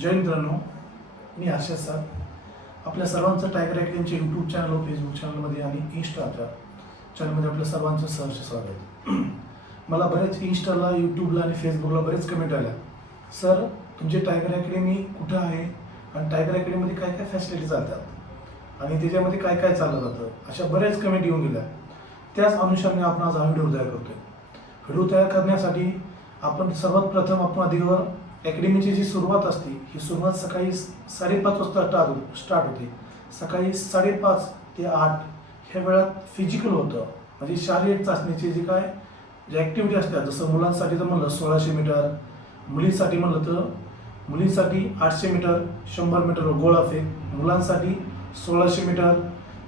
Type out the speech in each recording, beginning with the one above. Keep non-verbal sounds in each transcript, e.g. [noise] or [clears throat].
जय रनो मी Ashish sir आपल्या सर्वांचं tiger अकॅडमीच्या यूट्यूब चॅनल व फेसबुक चॅनलमध्ये आणि इन्स्टाच्या चॅनलमध्ये आपल्या सर्वांचं सहर्ष स्वागत. [clears throat] मला बरेच इन्स्टाला यूट्यूबला आणि फेसबुकला बरेच कमेंट आल्या. सर तुमची टायगर अकॅडमी कुठं आहे? आणि टायगर अकॅडमीमध्ये काय काय फॅसिलिटी चालतात आणि त्याच्यामध्ये काय काय चाललं जातं? अशा बरेच कमेंट येऊन गेल्या. त्याच अनुषंगाने आपण आज हा व्हिडिओ तयार करतोय. व्हिडिओ तयार करण्यासाठी आपण सर्वात प्रथम आपण आधीवर अकॅडमीची जी सुरुवात असते ही सुरुवात सकाळी साडेपाच वाजता स्टार्ट स्टार्ट होते. सकाळी साडेपाच ते आठ ह्या वेळात फिजिकल होतं. म्हणजे शारीरिक चाचणीची जी काय जे ॲक्टिव्हिटी असतात जसं मुलांसाठी तर म्हणलं सोळाशे मीटर मुलींसाठी म्हणलं तर मुलींसाठी आठशे मीटर शंभर मीटर व गोळाफेक मुलांसाठी सोळाशे मीटर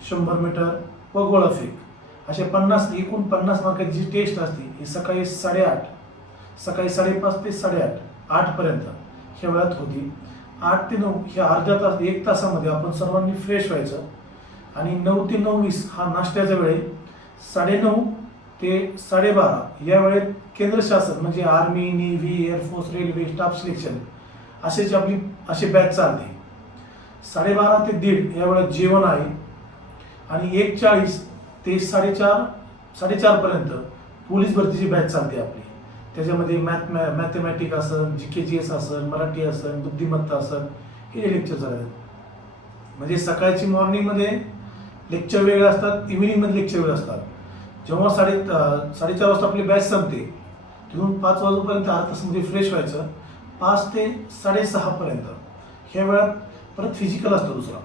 शंभर मीटर व गोळाफेक असे पन्नास एकूण पन्नास मार्काची जी टेस्ट असते ही सकाळी साडेआठ सकाळी साडेपाच ते साडेआठ. आठपर्यंत ह्या वेळात होती. आठ ते नऊ ह्या अर्ध्या तास एक तासामध्ये आपण सर्वांनी फ्रेश व्हायचं. आणि नऊ ते नऊ वीस हा नाश्त्याचा वेळ साडेनऊ ते साडेबारा या वेळेत केंद्र शासन म्हणजे army navy air force railway staff selection असेच आपली अशी बॅच चालते. साडेबारा ते दीड या वेळेत जेवण आहे. आणि एक चाळीस ते साडेचार साडेचारपर्यंत पोलीस भरतीची बॅच चालते आपली. त्याच्यामध्ये मॅथ मॅथमॅटिक असन जी के जी एस असन मराठी असन बुद्धिमत्ता असन हे जे लेक्चर आहेत. म्हणजे सकाळची मॉर्निंगमध्ये लेक्चर वेगळे असतात इव्हिनिंगमध्ये लेक्चर वेगळे असतात. जेव्हा साडे साडेचार वाजता आपली बॅच संपते तिथून पाच वाजूपर्यंत अर्धा तासामध्ये म्हणजे फ्रेश व्हायचं पाच ते साडेसहापर्यंत ह्या वेळात परत फिजिकल असतं दुसरा.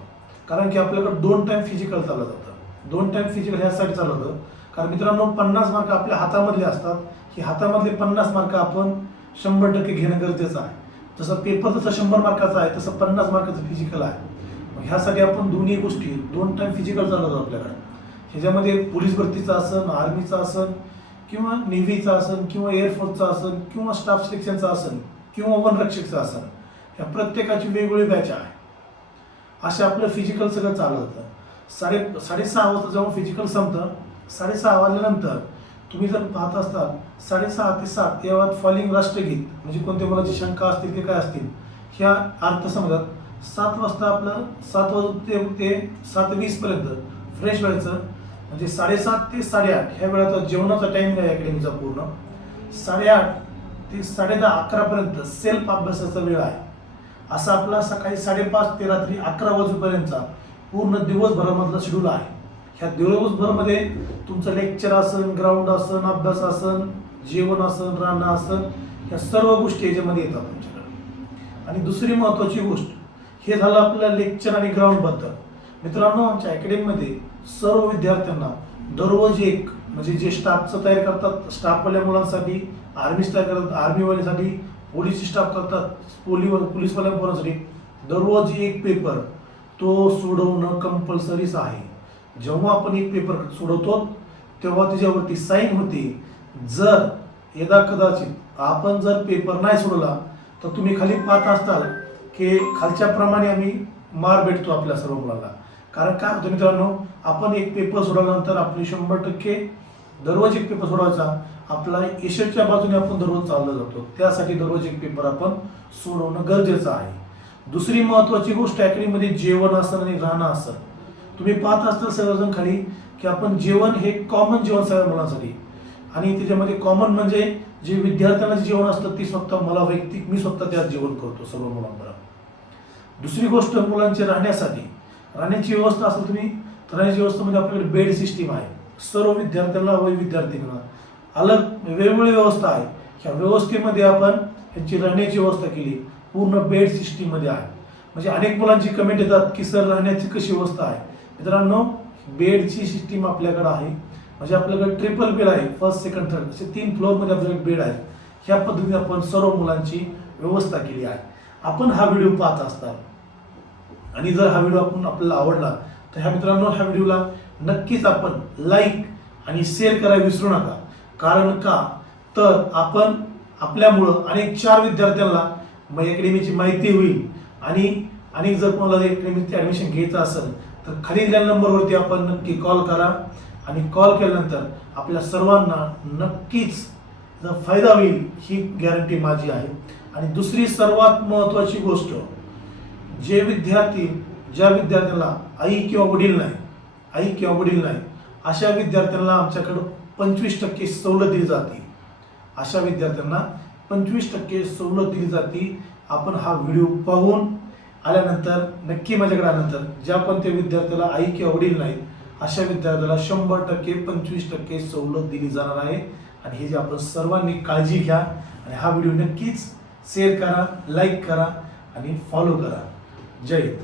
कारण की आपल्याकडं दोन टाईम फिजिकल चाललं जातं दोन टाईम फिजिकल ह्यासाठी चाललं कारण मित्रांनो पन्नास मार्क आपल्या हातामधले असतात. की हातामधले पन्नास मार्क आपण शंभर टक्के घेणं गरजेचं आहे. जसं पेपर जसं शंभर मार्काचा आहे तसं पन्नास मार्काचं फिजिकल आहे. मग ह्यासाठी आपण दोन्ही गोष्टी दोन टाईम फिजिकल चाललं आपल्याकडे. ह्याच्यामध्ये पोलीस भरतीचं असन आर्मीचं असन किंवा नेव्हीचं असन किंवा एअरफोर्सचं असन किंवा स्टाफ सिलेक्शनचं असन किंवा वनरक्षकचं असन ह्या प्रत्येकाची वेगवेगळी बॅच आहे. असे आपलं फिजिकल सगळं चालू होतं. साडे साडेसहा वाजता जेव्हा फिजिकल संपतं साडेसहा वाजल्यानंतर तुम्ही जर पाहत असताल साडेसहा ते सात या फॉलिंग राष्ट्रगीत म्हणजे कोणत्या मुलाची शंका असतील ते काय असतील ह्या अर्थ सात वाजता आपलं सात वाजून ते सात वीसपर्यंत फ्रेश वेळचं म्हणजे साडेसात ते साडेआठ ह्या वेळाचा जेवणाचा टाइमिंग आहे अकॅडमीचा पूर्ण. साडेआठ ते साडेदहा अकरापर्यंत सेल्फ अभ्यासाचा वेळ आहे. असा आपला सकाळी साडेपाच ते रात्री अकरा वाजेपर्यंतचा पूर्ण दिवसभरामधला शेड्यूल आहे. ह्या दिवसभरमध्ये तुमचं लेक्चर असन ग्राउंड असन अभ्यास असन जेवण असन राहणं असन ह्या सर्व गोष्टी याच्यामध्ये येतात तुमच्याकडे. आणि दुसरी महत्त्वाची गोष्ट हे झालं आपलं लेक्चर आणि ग्राउंडबद्दल मित्रांनो आमच्या अकॅडमीमध्ये सर्व विद्यार्थ्यांना दररोज एक म्हणजे जे स्टाफचं तयार करतात स्टाफवाल्या मुलांसाठी आर्मी तयार करतात आर्मीवाल्यासाठी पोलीस स्टाफ करतात पोलीवर पोलीसवाल्या मुलांसाठी दररोज एक पेपर तो सोडवणं कंपल्सरीच आहे. जेव्हा आपण एक पेपर सोडवतो तेव्हा त्याच्यावरती साईन होते जर यदा कदाचित आपण जर पेपर नाही सोडवला तर तुम्ही खाली पाहत असताल की खालच्याप्रमाणे आम्ही मार भेटतो आपल्या सर्व मुलांना कारण काय होतं मित्रांनो आपण एक पेपर सोडवल्यानंतर आपली शंभर टक्के दररोज एक पेपर सोडवायचा आपला यशस्च्या बाजूने आपण दररोज चालला जातो. त्यासाठी दररोज एक पेपर आपण सोडवणं गरजेचं आहे. दुसरी महत्त्वाची गोष्ट अकॅडमीमध्ये जेवण असन आणि राहणं असन तुम्ही पाहत असताल सर्वजण खाली की आपण जेवण हे कॉमन जेवण सगळ्या मुलांसाठी. आणि त्याच्यामध्ये कॉमन म्हणजे जे विद्यार्थ्यांना जेवण असतं ती स्वतः मला वैयक्तिक मी स्वतः त्यात जेवण करतो सर्व मुलांबरोबर. दुसरी गोष्ट मुलांची राहण्यासाठी. राहण्याची व्यवस्था असेल तुम्ही तर राहण्याची म्हणजे आपल्याकडे बेड सिस्टीम आहे. सर्व विद्यार्थ्यांना व विद्यार्थ्यांना अलग वेगवेगळी व्यवस्था आहे. ह्या व्यवस्थेमध्ये आपण ह्यांची राहण्याची व्यवस्था केली. पूर्ण बेड सिस्टीममध्ये आहे. म्हणजे अनेक मुलांची कमेंट येतात की सर राहण्याची कशी व्यवस्था आहे? मित्रांनो बेडची सिस्टीम आपल्याकडे आहे. म्हणजे आपल्याकडे ट्रिपल बेड आहे फर्स्ट सेकंड थर्ड असे तीन फ्लोअरमध्ये आपल्याकडे बेड आहे. ह्या पद्धतीने आपण सर्व मुलांची व्यवस्था केली आहे. आपण हा व्हिडिओ पाहत असता आणि जर हा व्हिडिओ आपण आपल्याला आवडला तर ह्या मित्रांनो ह्या व्हिडिओला नक्कीच आपण लाईक आणि शेअर करायला विसरू नका. कारण का? तर आपण आपल्यामुळं अनेक चार विद्यार्थ्यांना मग अकॅडमीची माहिती होईल. आणि आणि जर कोणाला अकॅडमीत ॲडमिशन घ्यायचं असेल तर खाली दिलेल्या नंबरवरती आपण नक्की कॉल करा. आणि कॉल केल्यानंतर आपल्या सर्वांना नक्कीच फायदा होईल ही गॅरंटी माझी आहे. आणि दुसरी सर्वात महत्त्वाची गोष्ट जे विद्यार्थी ज्या विद्यार्थ्यांना आई किंवा वडील नाही आई किंवा वडील नाही अशा विद्यार्थ्यांना आमच्याकडं पंचवीस टक्के सवलत दिली जाते. अशा विद्यार्थ्यांना पंचवीस टक्के सवलत दिली जाते. आपण हा व्हिडिओ पाहून आल्यानंतर नक्की माझ्याकडे आल्यानंतर ज्या कोणत्या त्या विद्यार्थ्याला आई किंवा वडील नाहीत अशा विद्यार्थ्याला शंभर टक्के पंचवीस टक्के सवलत दिली जाणार आहे. आणि हे जे आपण सर्वांनी काळजी घ्या. आणि हा व्हिडिओ नक्कीच शेअर करा लाईक करा आणि फॉलो करा. जय हिंद.